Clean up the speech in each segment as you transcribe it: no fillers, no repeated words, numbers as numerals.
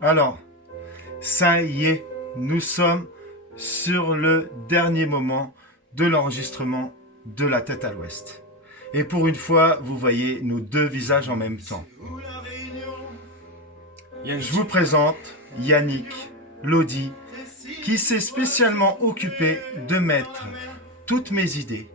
Alors, ça y est, nous sommes sur le dernier moment de l'enregistrement de La Tête à l'Ouest. Et pour une fois, vous voyez nos deux visages en même temps. Je vous présente Yannick Lodi, qui s'est spécialement occupé de mettre toutes mes idées,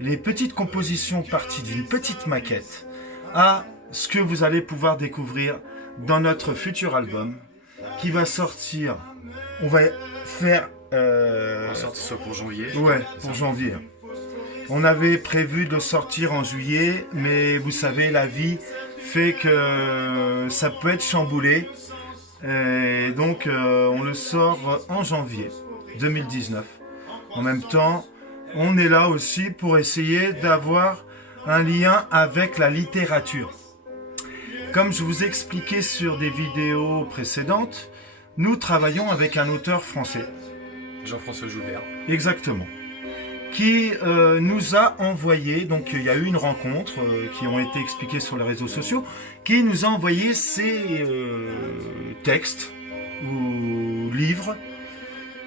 les petites compositions parties d'une petite maquette, à ce que vous allez pouvoir découvrir dans notre futur album, qui va sortir. On va faire. On va sortir ça pour janvier. Ouais, pour janvier. On avait prévu de sortir en juillet, mais vous savez, la vie fait que ça peut être chamboulé. Et donc, on le sort en janvier 2019. En même temps, on est là aussi pour essayer d'avoir un lien avec la littérature. Comme je vous ai expliqué sur des vidéos précédentes, nous travaillons avec un auteur français. Jean-François Joubert. Exactement. Qui nous a envoyé, donc il y a eu une rencontre qui ont été expliquées sur les réseaux sociaux, qui nous a envoyé ses textes ou livres.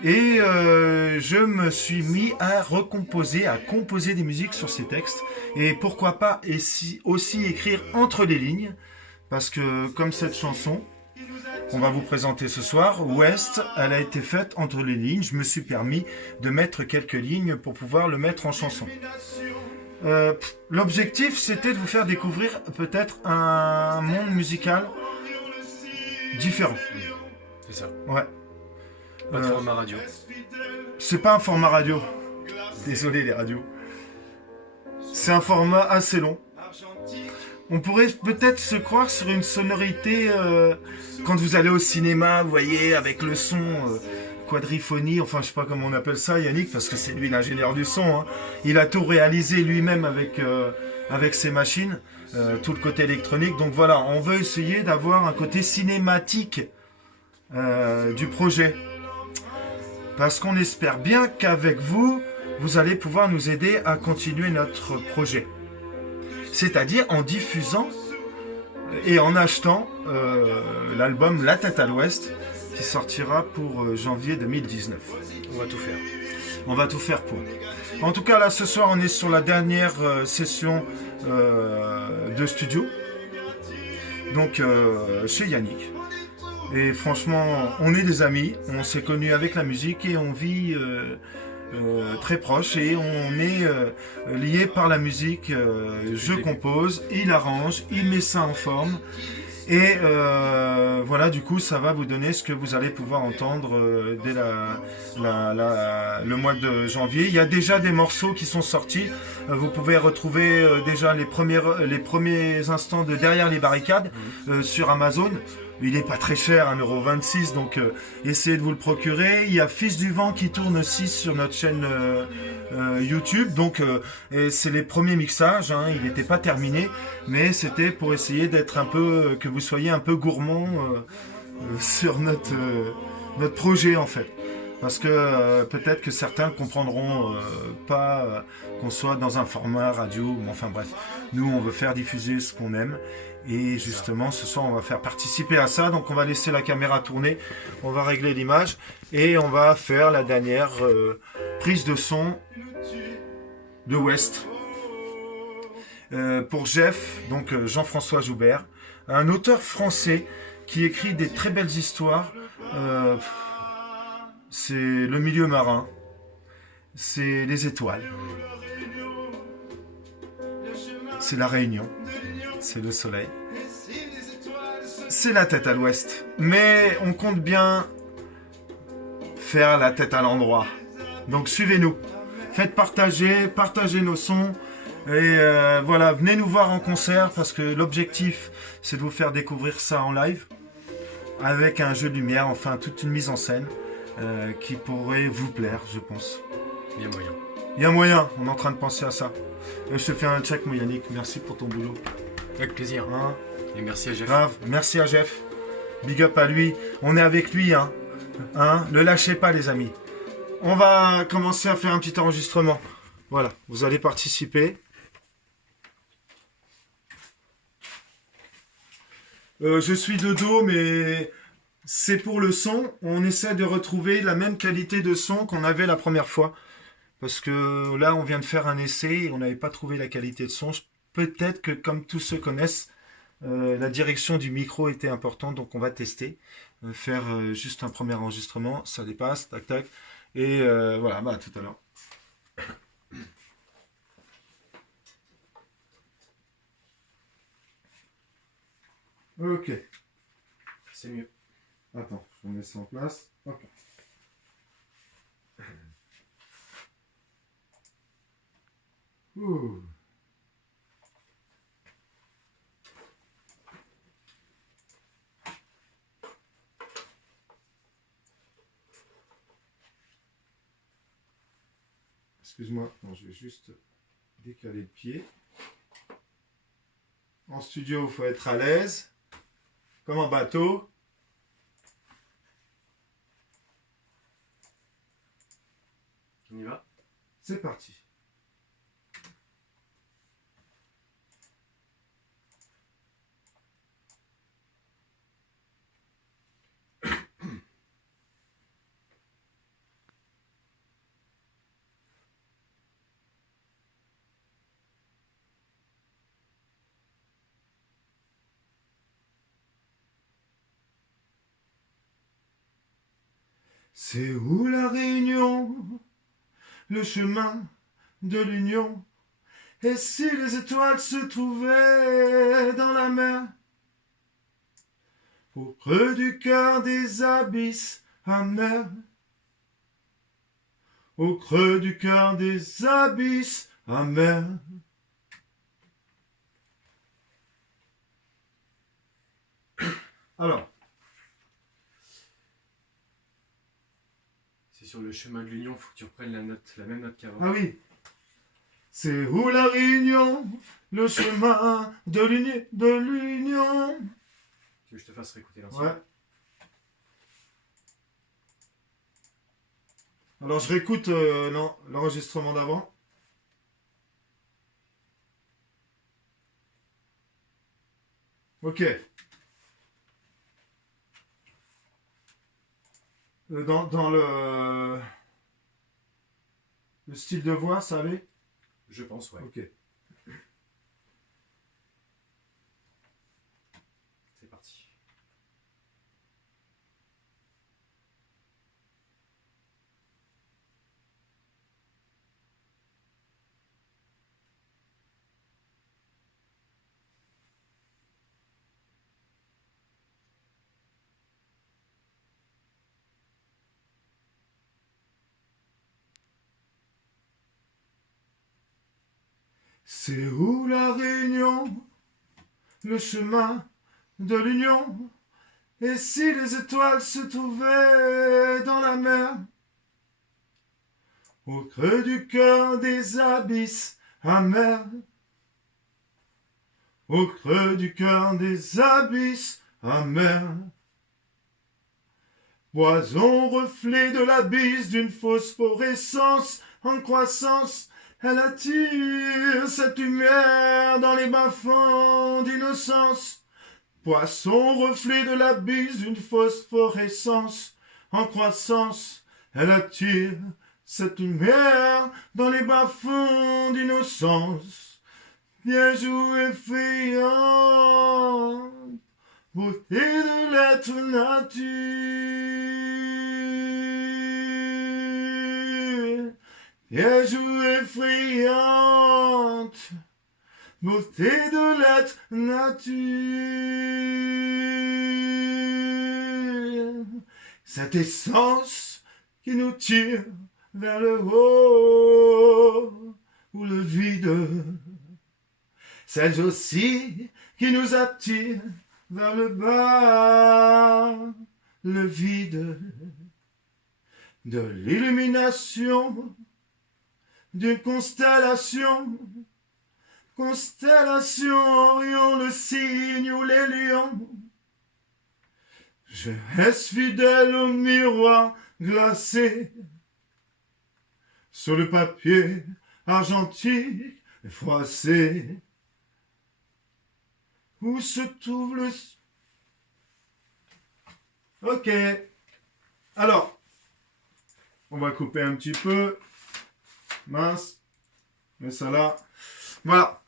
Et je me suis mis à recomposer, à composer des musiques sur ces textes. Et pourquoi pas aussi écrire entre les lignes, parce que comme cette chanson qu'on va vous présenter ce soir, Ouest, elle a été faite entre les lignes. Je me suis permis de mettre quelques lignes pour pouvoir le mettre en chanson. L'objectif, c'était de vous faire découvrir peut-être un monde musical différent. C'est ça. Ouais. Pas de format radio. C'est pas un format radio. Désolé les radios. C'est un format assez long. On pourrait peut-être se croire sur une sonorité quand vous allez au cinéma, vous voyez, avec le son quadriphonie, enfin je sais pas comment on appelle ça, Yannick, parce que c'est lui l'ingénieur du son. Hein. Il a tout réalisé lui-même avec ses machines, tout le côté électronique. Donc voilà, on veut essayer d'avoir un côté cinématique du projet. Parce qu'on espère bien qu'avec vous, vous allez pouvoir nous aider à continuer notre projet. C'est-à-dire en diffusant et en achetant l'album La Tête à l'Ouest qui sortira pour janvier 2019. On va tout faire. On va tout faire pour. En tout cas, là, ce soir, on est sur la dernière session de studio. Donc, chez Yannick. Et franchement, on est des amis. On s'est connus avec la musique et on vit... très proche et on est lié par la musique. Je compose, il arrange, il met ça en forme et voilà, du coup ça va vous donner ce que vous allez pouvoir entendre dès le mois de janvier. Il y a déjà des morceaux qui sont sortis, vous pouvez retrouver déjà les premiers instants de Derrière les barricades sur Amazon. Il n'est pas très cher, 1,26 €, donc essayez de vous le procurer. Il y a Fils du Vent qui tourne aussi sur notre chaîne YouTube. Donc c'est les premiers mixages, hein, il n'était pas terminé, mais c'était pour essayer d'être un peu, que vous soyez un peu gourmand sur notre projet en fait. Parce que peut-être que certains comprendront pas qu'on soit dans un format radio, mais enfin bref. Nous on veut faire diffuser ce qu'on aime. Et justement, ce soir, on va faire participer à ça. Donc, on va laisser la caméra tourner. On va régler l'image. Et on va faire la dernière prise de son de Ouest. Pour Jeff, donc Jean-François Joubert. Un auteur français qui écrit des très belles histoires. C'est le milieu marin. C'est les étoiles. C'est la Réunion. C'est le soleil. C'est la tête à l'ouest. Mais on compte bien faire la tête à l'endroit. Donc suivez-nous. Faites partagez nos sons. Et voilà, venez nous voir en concert parce que l'objectif, c'est de vous faire découvrir ça en live. Avec un jeu de lumière, enfin toute une mise en scène qui pourrait vous plaire, je pense. Il y a moyen. Il y a moyen, on est en train de penser à ça. Je te fais un check, mon Yannick. Merci pour ton boulot. Avec plaisir. Hein? Et merci à Jeff. Grave, merci à Jeff. Big up à lui. On est avec lui, hein. Le lâchez pas, les amis. On va commencer à faire un petit enregistrement. Voilà, vous allez participer. Je suis de dos, mais c'est pour le son. On essaie de retrouver la même qualité de son qu'on avait la première fois. Parce que là, on vient de faire un essai et on n'avait pas trouvé la qualité de son. Peut-être que, comme tous se connaissent, la direction du micro était importante, donc on va tester. Faire juste un premier enregistrement, ça dépasse, tac tac. Et voilà, bah à tout à l'heure. Ok, C'est mieux. attends, je vais mettre ça en place. Ok. Ouh. Excuse-moi, non, je vais juste décaler le pied. En studio, il faut être à l'aise, comme en bateau. On y va? C'est parti. C'est où la réunion, le chemin de l'union? Et si les étoiles se trouvaient dans la mer, au creux du cœur des abysses amers, au creux du cœur des abysses amers. Alors, C'est sur le chemin de l'union, faut que tu reprennes la même note qu'avant. ah oui, c'est où la réunion, le chemin de l'union. Tu veux que je te fasse réécouter l'ancien? Ouais. Alors je réécoute l'enregistrement d'avant. Ok. Dans le style de voix, ça allait? Je pense, ouais. Ok. C'est parti. C'est où la réunion, le chemin de l'union? Et si les étoiles se trouvaient dans la mer, au creux du cœur des abysses amers, au creux du cœur des abysses amers. Poison reflet de l'abysse d'une phosphorescence en croissance, elle attire cette lumière dans les bas-fonds d'innocence. Poisson reflet de l'abysse d'une phosphorescence en croissance, elle attire cette lumière dans les bas-fonds d'innocence. Bien joué, effrayante, beauté de l'être nature. Bien joué, effrayante, beauté de l'être nature. Cette essence qui nous tire vers le haut ou le vide. Celle aussi qui nous attire vers le bas, le vide. De l'illumination d'une constellation. Constellation Orion, le signe ou les lions. Je reste fidèle au miroir glacé sur le papier argentique et froissé. Où se trouve Ok. Alors, on va couper un petit peu. Mince. Mais ça là. Voilà.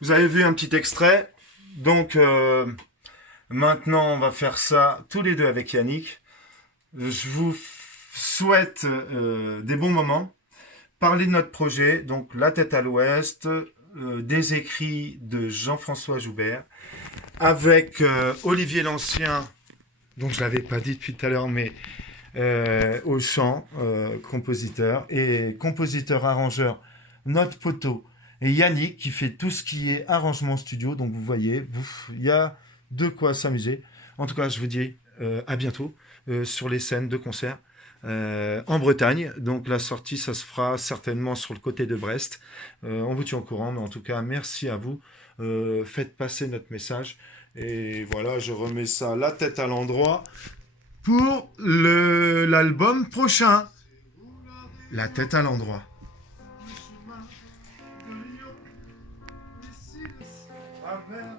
Vous avez vu un petit extrait. Donc, maintenant, on va faire ça tous les deux avec Yannick. Je vous souhaite des bons moments. Parler de notre projet, donc La tête à l'ouest, des écrits de Jean-François Joubert, avec Olivier Lancien, dont je ne l'avais pas dit depuis tout à l'heure, mais au chant, compositeur, et compositeur-arrangeur, notre poteau, et Yannick qui fait tout ce qui est arrangement studio. Donc vous voyez, il y a de quoi s'amuser. En tout cas, je vous dis à bientôt sur les scènes de concert. En Bretagne, donc la sortie ça se fera certainement sur le côté de Brest. On vous tient au courant, mais en tout cas merci à vous, faites passer notre message et voilà, je remets ça la tête à l'endroit pour l'album prochain, la tête à l'endroit. Amen.